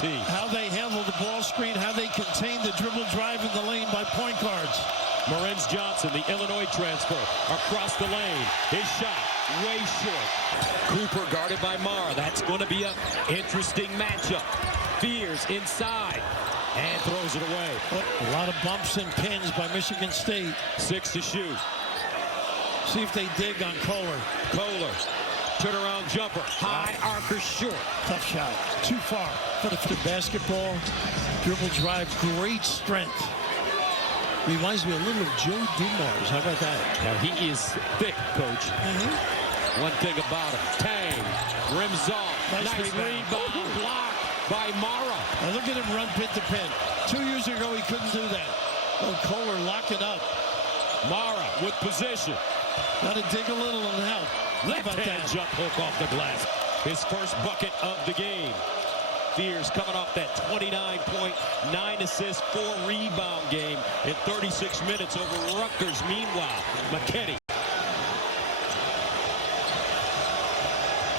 How they handle the ball screen, how they contain the dribble drive in the lane by point guards. Morenz Johnson, the Illinois transfer, across the lane. His shot, way short. Cooper guarded by Mara. That's going to be an interesting matchup. Fears inside and throws it away. A lot of bumps and pins by Michigan State. 6 to shoot. See if they dig on Kohler. Kohler, turnaround jumper, high archer short. Tough shot, too far. For the basketball, dribble drive, great strength. Reminds me a little of Joe Dumars. How about that? Now he is thick, Coach. One thing about him, Tang, rims off. Nice rebound, blocked by Mara. Now look at him run pin to pin. 2 years ago, he couldn't do that. Oh, Kohler locking up. Mara with position. Got to dig a little and help. Left-hand jump hook off the glass. His first bucket of the game. Fears coming off that 29-point, 9-assist, 4-rebound game in 36 minutes over Rutgers. Meanwhile, McKinney.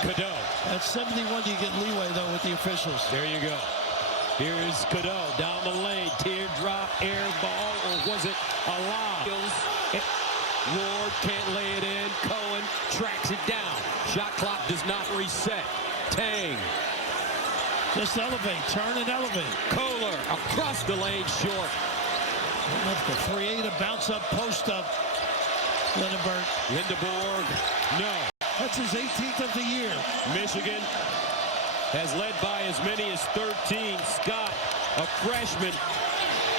Cadeau. At 71, you get leeway, though, with the officials. There you go. Here's Cadeau down the lane. Teardrop, air ball, or was it a lob? Ward can't lay it in. Cohen tracks it down. Shot clock does not reset. Tang. Just elevate, turn and elevate. Kohler across the lane short. The 3-8, a bounce up, post up. Lindeborg, no. That's his 18th of the year. Michigan has led by as many as 13. Scott, a freshman.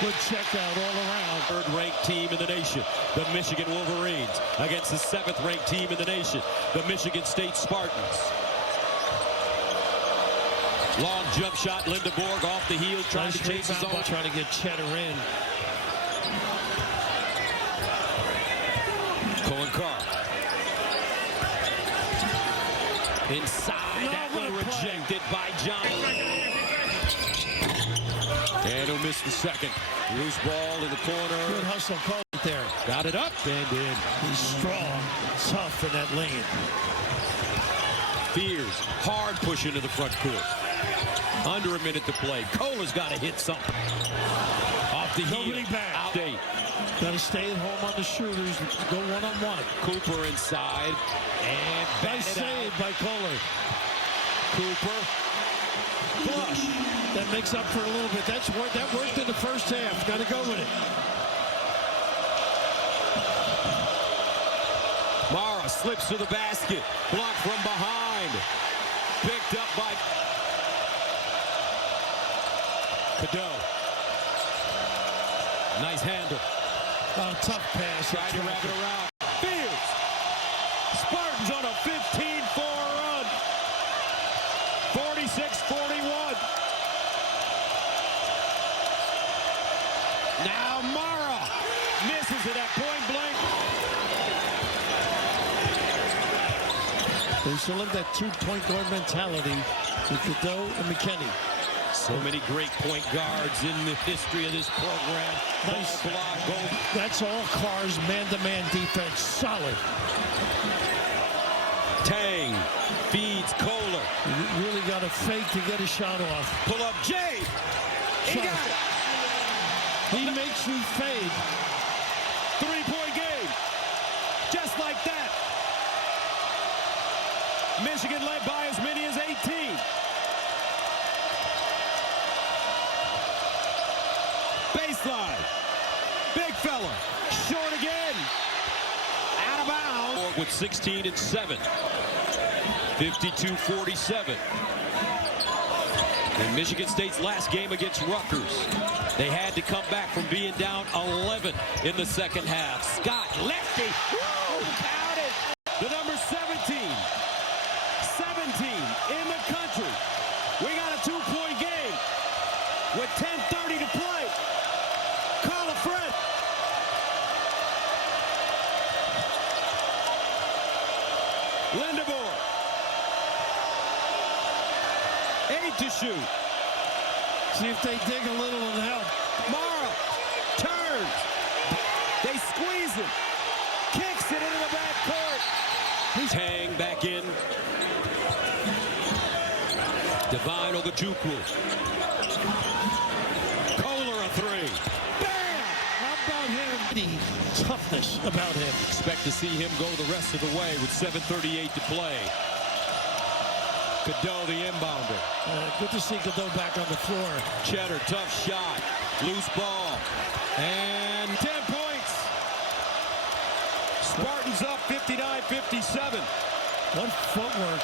Good check out all around. Third-ranked team in the nation, the Michigan Wolverines, against the 7th-ranked team in the nation, the Michigan State Spartans. Long jump shot, Lindeborg off the heel, trying to chase his own. Trying to get Cheddar in. Cohen Carr. Inside, that one rejected by Johnson. And he'll miss the second. Loose ball in the corner. Good hustle call there. Got it up and in. He's strong, tough in that lane. Fears, hard push into the front court. Under a minute to play. Kohler's got to hit something. Off the heel. Out. Got to stay at home on the shooters. Go one-on-one. Cooper inside. And nice save by Kohler. Cooper. Flush. That makes up for a little bit. That worked in the first half. Got to go with it. Mara slips to the basket. Blocked from behind. Picked up by Cadeau. Nice handle. Tough pass. Trying to wrap it around. Fields. Spartans on a 15-4 run. 46-41. Now Mara misses it at point blank. They still have that two-point guard mentality with Cadeau and McKinney. So many great point guards in the history of this program. Nice block. That's all Carr's man-to-man defense. Solid. Tang feeds Kohler. You really got to fake to get a shot off. Pull up Jay. He got it. He makes you fade. 3-point game. Just like that. Michigan led by as many as 18. Baseline. Big fella. Short again. Out of bounds. With 16 and 7. 52-47. In Michigan State's last game against Rutgers, they had to come back from being down 11 in the second half. Scott, lefty. Woo! Counted. The number 17. 17 in the country. We got a 2-point game with 10:30 to play. Call a friend. Lindeborg. 8 to shoot. See if they dig a little and help. Mara turns. They squeeze it. Kicks it into the backcourt. Tang back in. Divine Ogachukwu. toughness about him. Expect to see him go the rest of the way with 7:38 to play. Cadeau, the inbounder. Good to see Cadeau back on the floor. Cheddar, tough shot. Loose ball. And 10 points. Spartans up 59-57. What footwork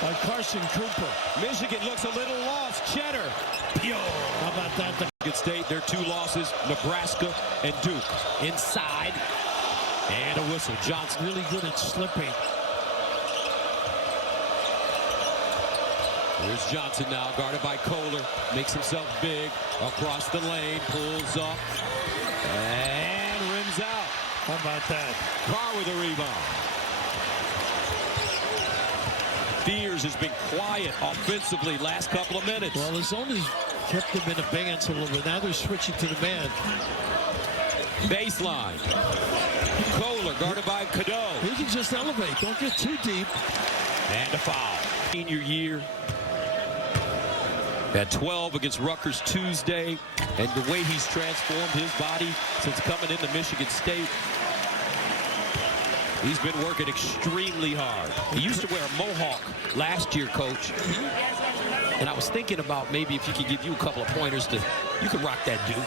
by Carson Cooper. Michigan looks a little lost. Cheddar. How about that? Michigan State, their 2 losses, Nebraska and Duke. Inside. And a whistle. Johnson Really good at slipping. Here's Johnson now, guarded by Kohler. Makes himself big. Across the lane. Pulls up. And rims out. How about that? Carr with a rebound. Fears has been quiet offensively last couple of minutes. Well, his owners kept him in abeyance a little bit. Now they're switching to the man. Baseline. Kohler guarded by Cadeau. He can just elevate. Don't get too deep. And a foul. Senior year. At 12 against Rutgers Tuesday. And the way he's transformed his body since coming into Michigan State. He's been working extremely hard. He used to wear a mohawk last year, Coach. And I was thinking about maybe if he could give you a couple of pointers to, you could rock that dude.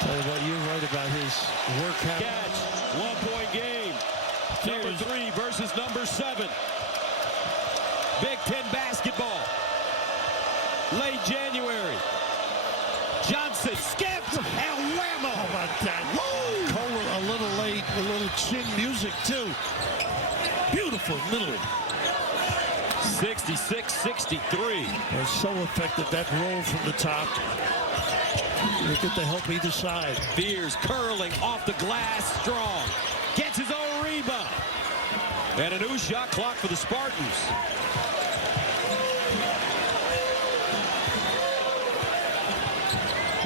Tell you what, you're right about his work habit. Catch, 1-point game. Number 3 versus number 7. Big Ten basketball. Late January. Johnson skips and whammo. How about that? Woo! Kohler a little late, a little chin music too. Beautiful middle. 66-63. They're so effective, that roll from the top. They get the help either side. Fears curling off the glass, strong. Gets his own rebound. And a new shot clock for the Spartans.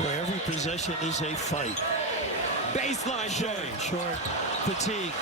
Where every possession is a fight. Baseline change. Short, fatigue.